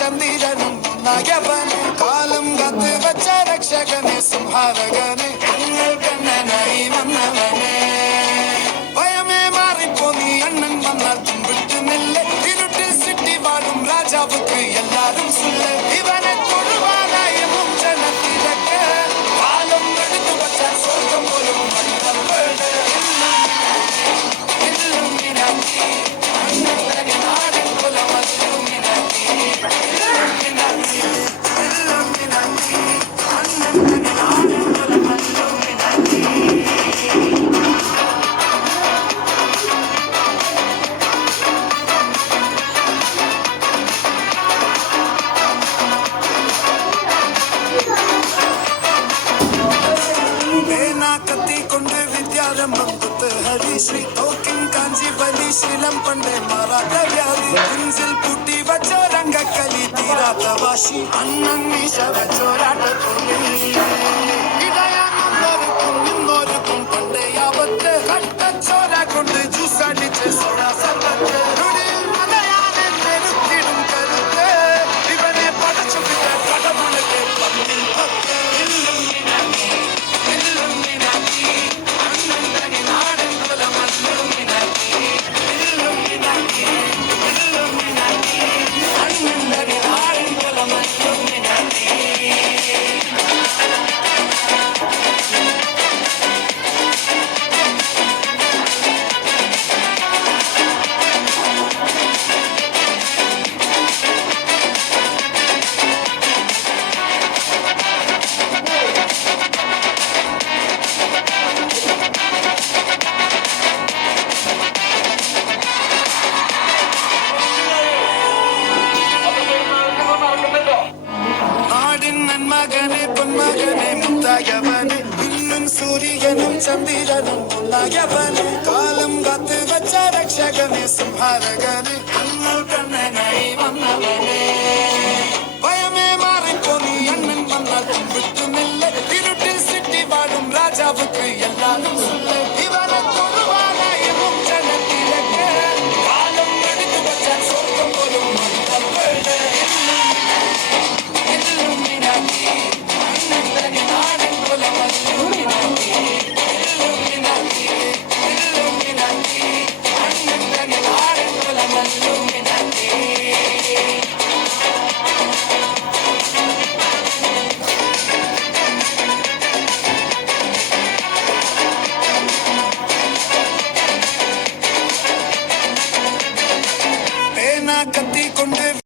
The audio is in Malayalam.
ചന്ദ്രനും നയവന് കാലം കാത്ത് വച്ച രക്ഷകനെ സംഹാരകനെ നിങ്ങൾ കണ്ണനായി വന്നവനെ ഭയമേ മാറിപ്പോ നീ അണ്ണൻ വന്നാൽ തുമ്പിട്ട് നെല്ല് ഇരുട്ടിൽ സിറ്റി വാഴും രാജാവുക്ക് എല്ലാരും സുല്ല ഇവനെ തൊഴുവാനായി ജനത്തിലൊക്കെ കാലം എടുത്തു വച്ച സ്വർഗം പോലും കത്തിക്കൊണ്ട് വിദ്യാരംഭം കുത്ത് ഹരിശ്രീ തോക്കിൻ കാഞ്ചി വലിശീലം പണ്ടേ മാറാത്ത വ്യാധി നെഞ്ചിൽ പൂട്ടി വച്ചോരംഗക്കലി തീരാത്ത വാശി അണ്ണൻ മീശ വച്ചോരാട്ടത്തുള്ളിൽ ഇടയാനൊന്നൊരുക്കും നിന്നൊരുക്കും പണ്ടേ ആപത്ത് കട്ടച്ചോര കൊണ്ട് ജ്യൂസടിച്ച് സോഡ സർവത്ത് ഇവനെ പടച്ചു വിട്ട കടമണക്കെ പന്തിൽ പത്ത് മകനെ പൊന്മകനെ മുത്തായവനെ ഇന്നും സൂര്യനും ചന്ദ്രനും പൊന്നായവനെ കാലം കാത്ത് വച്ച രക്ഷകനെ സംഹാരകനെ അങ്ങൾ കണ്ണനായി വന്നവനെ ഭയമേ മാറിപ്പോ നീ അണ്ണൻ വന്നാൽ തുമ്പിട്ടു നെല്ല് ഇരുട്ടിൽ സിറ്റി വാഴും രാജാവുക്ക് എല്ലാരും സുല്ല ഇവനെ തൊഴുവാനായി ജനത്തിലൊക്കെ കാലം എടുത്തു വച്ച സ്വർഗം പോലും കത്തിക്കൊണ്ട്